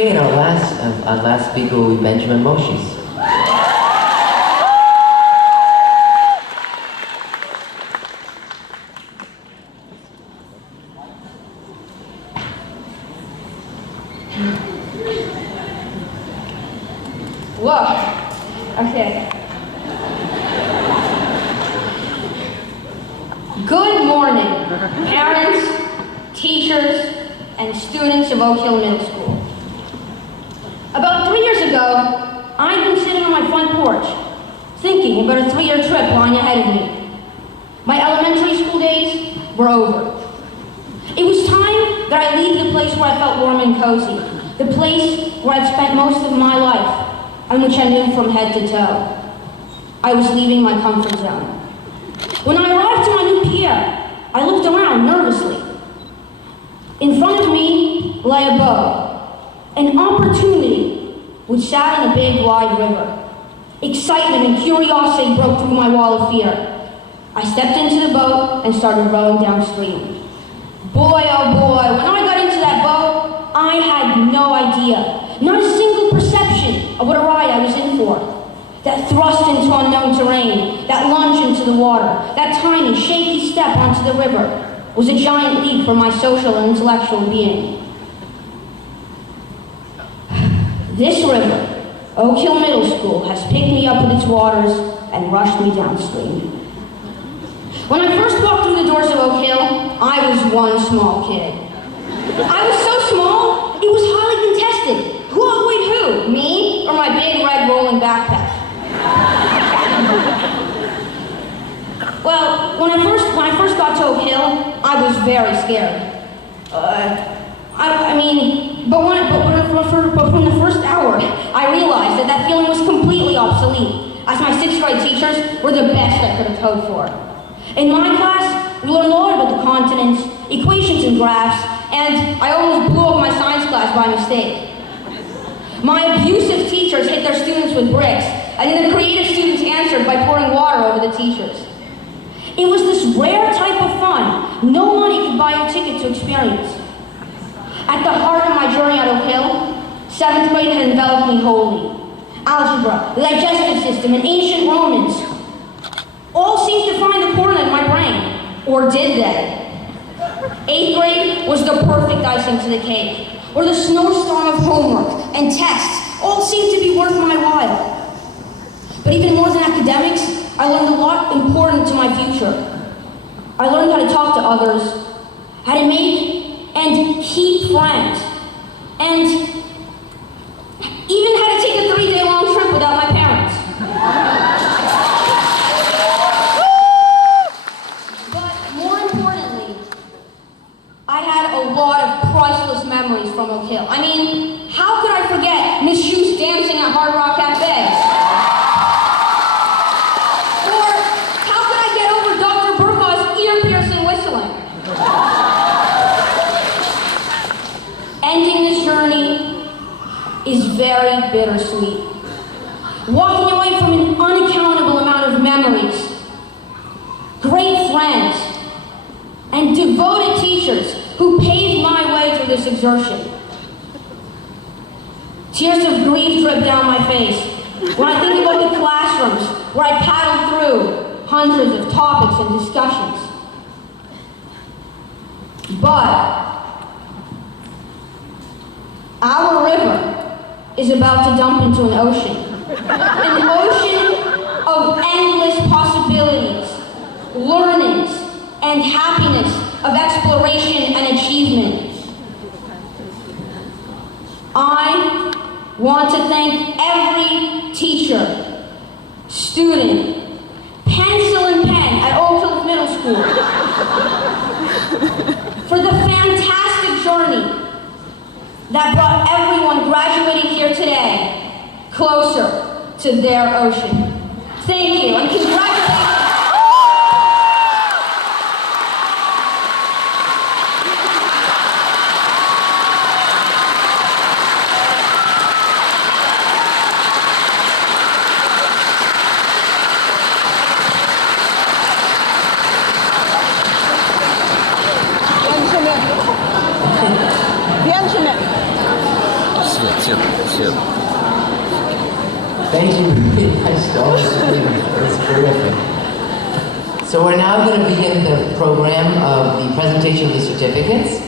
Okay, and our last speaker will be Benjamin Moshes. Whoa. Okay. Good morning, parents, teachers, and students of Oak Hill Middle School. About 3 years ago, I'd been sitting on my front porch, thinking about a 3-year trip lying ahead of me. My elementary school days were over. It was time that I leave the place where I felt warm and cozy, the place where I'd spent most of my life, and which I knew from head to toe. I was leaving my comfort zone. When I arrived to my new pier, I looked around nervously. In front of me lay a boat, an opportunity which sat in a big, wide river. Excitement and curiosity broke through my wall of fear. I stepped into the boat and started rowing downstream. Boy, oh boy, when I got into that boat, I had no idea, not a single perception of what a ride I was in for. That thrust into unknown terrain, that lunge into the water, that tiny, shaky step onto the river was a giant leap for my social and intellectual being. This river, Oak Hill Middle School, has picked me up with its waters and rushed me downstream. When I first walked through the doors of Oak Hill, I was one small kid. I was so small, it was highly contested. Who outweighed who, me or my big red rolling backpack? Well, when I first got to Oak Hill, I was very scared. But from the first hour, I realized that feeling was completely obsolete, as my 6th grade teachers were the best I could have hoped for. In my class, we learned a lot about the continents, equations and graphs, and I almost blew up my science class by mistake. My abusive teachers hit their students with bricks, and then the creative students answered by pouring water over the teachers. It was this rare type of fun no money could buy a ticket to experience. At the heart of my journey at Oak Hill, 7th grade had enveloped me wholly. Algebra, the digestive system, and ancient Romans all seemed to find a corner in my brain. Or did they? 8th grade was the perfect icing to the cake, where the snowstorm of homework and tests all seemed to be worth my while. But even more than academics, I learned a lot important to my future. I learned how to talk to others, how to make and keep friends, and even how to take a 3-day-long trip without my parents. But more importantly, I had a lot of priceless memories from Oak Hill. I mean, how could I forget Miss Shoes dancing at Hard Rock Cafe? Ending this journey is very bittersweet. Walking away from an unaccountable amount of memories, great friends, and devoted teachers who paved my way through this exertion. Tears of grief drip down my face when I think about the classrooms where I paddled through hundreds of topics and discussions. But our river is about to dump into an ocean of endless possibilities, learnings, and happiness, of exploration and achievement. I want to thank every teacher, student, pencil and pen at Oak Hill Middle School for the fantastic journey that brought everyone graduating here today closer to their ocean. Thank you, and congratulations. Thank you very much to all the students. That was terrific. So we're now going to begin the program of the presentation of the certificates.